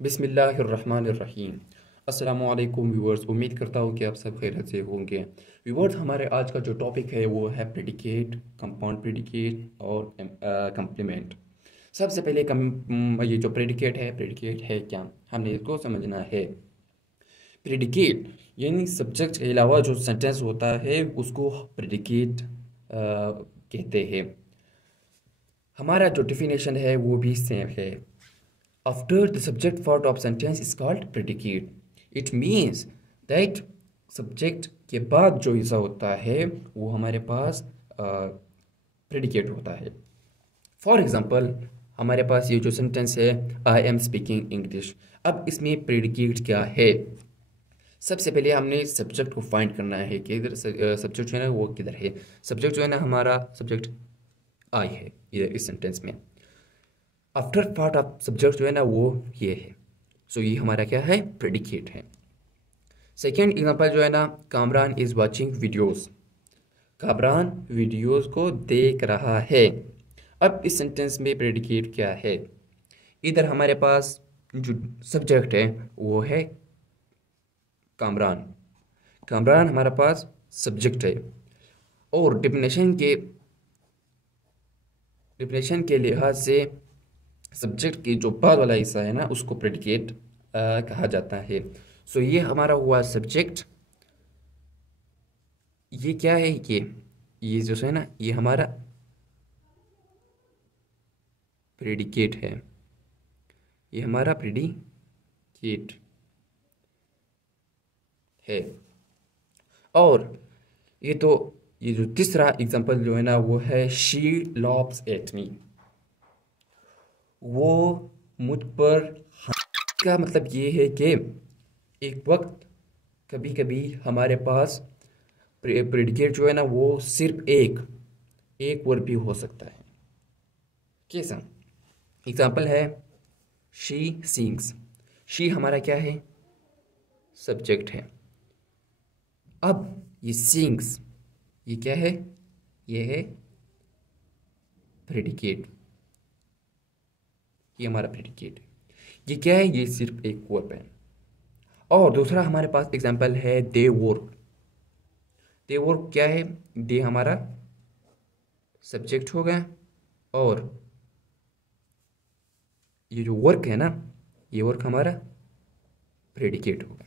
बिस्मिल्लाहिर्रहमानिर्रहीम। अस्सलामुअलैकुम व्यूअर्स, उम्मीद करता हूँ कि आप सब खैरियत से होंगे। व्यूअर्स, हमारे आज का जो टॉपिक है वो है प्रेडिकेट, कंपाउंड प्रेडिकेट और कम्प्लीमेंट। सबसे पहले ये जो प्रेडिकेट है क्या, हमने इसको समझना है। प्रेडिकेट यानी सब्जेक्ट के अलावा जो सेंटेंस होता है उसको प्रेडिकेट कहते हैं। हमारा जो डिफिनेशन है वो भी सेम है। After the subject part of sentence is called predicate. It means that subject के बाद जो हिस्सा होता है वो हमारे पास प्रेडिकेट होता है। फॉर एग्जाम्पल, हमारे पास ये जो सेंटेंस है, आई एम स्पीकिंग इंग्लिश। अब इसमें प्रेडिकेट क्या है? सबसे पहले हमने सब्जेक्ट को फाइंड करना है कि इधर सब्जेक्ट जो है ना वो किधर है। सब्जेक्ट जो है ना, हमारा सब्जेक्ट आई है इधर इस सेंटेंस में। आफ्टर पार्ट ऑफ सब्जेक्ट जो है ना वो ये है। सो ये हमारा क्या है? प्रेडिकेट है। सेकेंड एग्जांपल जो है ना, Kamran is watching videos. Kamran videos को देख रहा है। अब इस सेंटेंस में प्रेडिकेट क्या है? इधर हमारे पास जो सब्जेक्ट है वो है कामरान। कामरान हमारे पास सब्जेक्ट है और डिफिनेशन के लिहाज से सब्जेक्ट की जो बाद वाला हिस्सा है ना उसको प्रेडिकेट कहा जाता है। सो ये हमारा हुआ सब्जेक्ट। ये क्या है? ये जो है ना ये हमारा प्रेडिकेट है। ये हमारा प्रेडिकेट है। और ये जो तीसरा एग्जांपल जो है ना वो है शी लॉव्स एट मी। वो मुझ पर का मतलब ये है कि एक वक्त कभी कभी हमारे पास प्रेडिकेट जो है ना वो सिर्फ एक वर्ड भी हो सकता है। कैसा? एग्जाम्पल है शी सिंग्स। शी हमारा क्या है? सब्जेक्ट है। अब ये सिंग्स ये क्या है? ये है प्रेडिकेट। ये हमारा प्रेडिकेट है। ये क्या है? ये सिर्फ एक वर्ब है। और दूसरा हमारे पास एग्जाम्पल है दे वर्क। दे वर्क क्या है? दे हमारा सब्जेक्ट हो गया और ये जो वर्क है ना ये वर्क हमारा प्रेडिकेट होगा।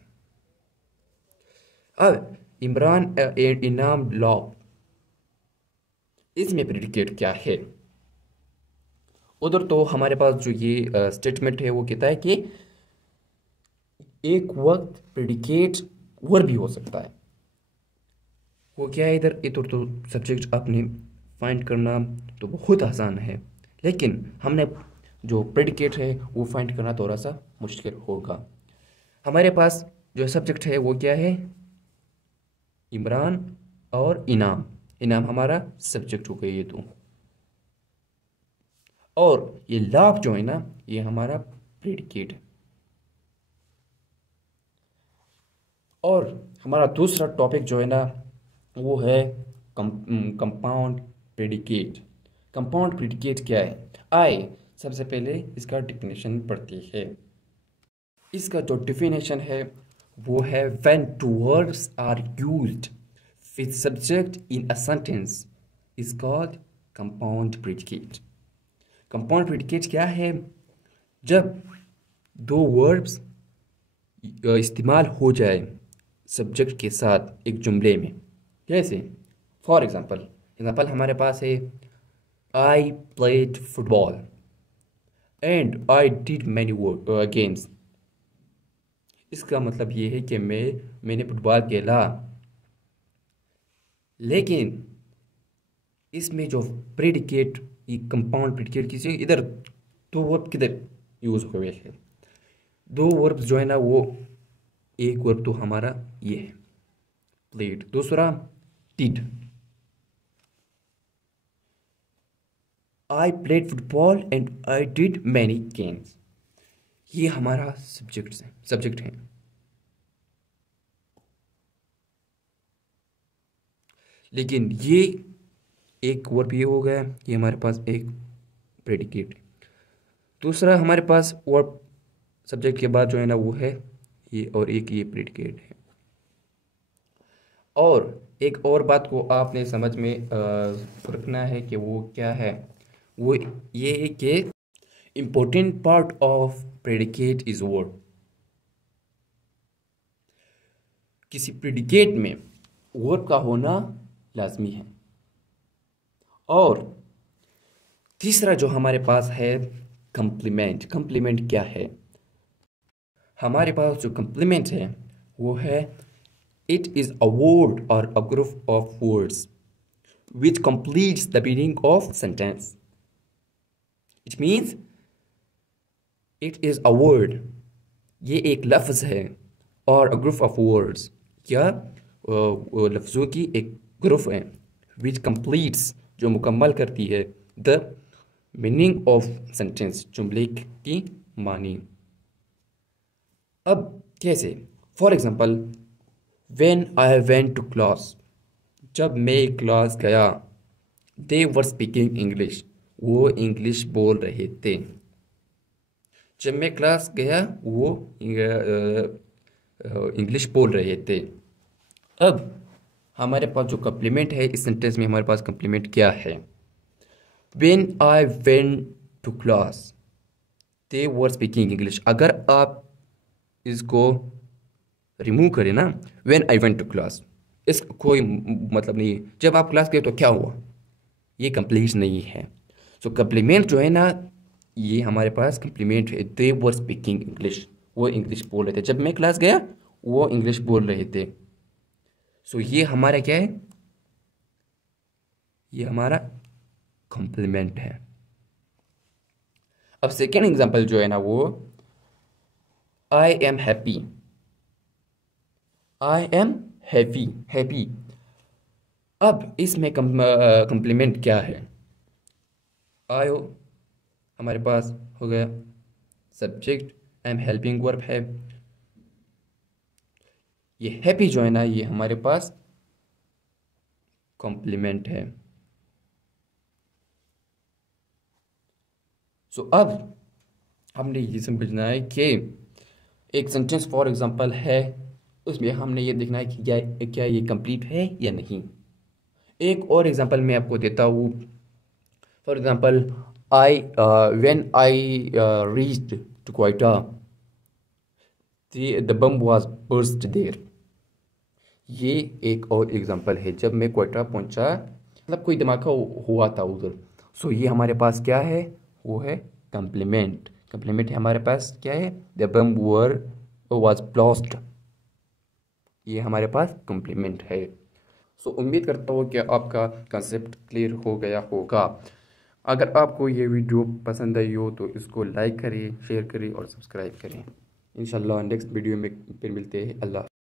अब इमरान एंड इनाम लॉ, इसमें प्रेडिकेट क्या है? उधर तो हमारे पास जो ये स्टेटमेंट है वो कहता है कि एक वक्त प्रेडिकेट वर्ब भी हो सकता है। वो क्या है? इधर तो सब्जेक्ट आपने फाइंड करना तो बहुत आसान है, लेकिन हमने जो प्रेडिकेट है वो फाइंड करना थोड़ा सा मुश्किल होगा। हमारे पास जो सब्जेक्ट है वो क्या है? इमरान और इनाम। इनाम हमारा सब्जेक्ट हो गया ये तो। और ये लाभ जो है ना ये हमारा प्रेडिकेट है। और हमारा दूसरा टॉपिक जो है ना वो है कंपाउंड प्रेडिकेट। कंपाउंड प्रेडिकेट क्या है? आइए सबसे पहले इसका डिफिनेशन पढ़ते हैं। इसका जो डिफिनेशन है वो है when two words are used with subject in a sentence is called compound predicate. Compound predicate क्या है? जब दो वर्ब्स इस्तेमाल हो जाए सब्जेक्ट के साथ एक जुमले में। जैसे फॉर एग्जाम्पल हमारे पास है I played football and I did many games. इसका मतलब ये है कि मैंने फुटबॉल खेला, लेकिन इसमें जो प्रेडिकेट ये कंपाउंड प्रेडिकेट किसी इधर दो वर्ब किधर यूज हुए हैं? दो वर्ब जो है ना वो एक वर्ब तो हमारा ये है प्लेड, दूसरा did. I played football and I did many games. ये हमारा सब्जेक्ट है। लेकिन ये एक वर्ब ये हो गया, ये हमारे पास एक प्रेडिकेट। दूसरा हमारे पास वर्ब सब्जेक्ट के बाद जो है ना वो है ये, और एक ये प्रेडिकेट है। और एक और बात को आपने समझ में रखना है कि वो क्या है, वो ये है कि important part of predicate is word. किसी प्रेडिकेट में वर्ब का होना लाजमी है। और तीसरा जो हमारे पास है कंप्लीमेंट। कंप्लीमेंट क्या है? हमारे पास जो कंप्लीमेंट है वो है इट इज़ अ वर्ड और a group of words which completes the meaning of sentence. It means it is a word, ये एक लफ्ज़ है, और a group of words, या लफ्ज़ों की एक ग्रुप है, which completes, जो मुकम्मल करती है the meaning of sentence, जुमले की मानी। अब कैसे? For example when I went to class, जब मैं क्लास गया, दे वर स्पीकिंग इंग्लिश, वो इंग्लिश बोल रहे थे। जब मैं क्लास गया वो इंग्लिश बोल रहे थे। अब हमारे पास जो कम्प्लीमेंट है इस सेंटेंस में, हमारे पास कम्प्लीमेंट क्या है? When I went to class they were speaking English. अगर आप इसको रिमूव करें ना, when I went to class, इस कोई मतलब नहीं। जब आप क्लास गए तो क्या हुआ, ये कंप्लीट नहीं है। सो कम्प्लीमेंट जो है ना, ये हमारे पास कम्प्लीमेंट है। दे वर स्पीकिंग इंग्लिश, वो इंग्लिश बोल रहे थे। जब मैं क्लास गया वो इंग्लिश बोल रहे थे। सो ये हमारा क्या है? ये हमारा कम्प्लीमेंट है। अब सेकेंड एग्जांपल जो है ना वो I am happy. I am happy, happy. अब इसमें कम्प्लीमेंट क्या है? आई हमारे पास हो गया subject, I am helping verb है। ये हैप्पी जो है ना ये हमारे पास कॉम्प्लीमेंट है। सो अब हमने ये समझना है कि एक सेंटेंस फॉर एग्जांपल है, उसमें हमने ये देखना है कि क्या ये कंप्लीट है या नहीं। एक और एग्जांपल मैं आपको देता हूँ। For example I when I reached to Quetta the bomb was burst there. ये एक और एग्जांपल है, जब मैं क्वेटा पहुंचा, मतलब कोई धमाका हुआ था उधर। सो ये हमारे पास क्या है? वो है कम्प्लीमेंट। कम्प्लीमेंट है हमारे पास क्या है? द बम वाज ब्लास्ट, ये हमारे पास कम्प्लीमेंट है। सो उम्मीद करता हूँ कि आपका कंसेप्ट क्लियर हो गया होगा। अगर आपको ये वीडियो पसंद आई हो तो इसको लाइक करें, शेयर करें और सब्सक्राइब करें। इंशाल्लाह नेक्स्ट वीडियो में फिर मिलते हैं। अल्लाह।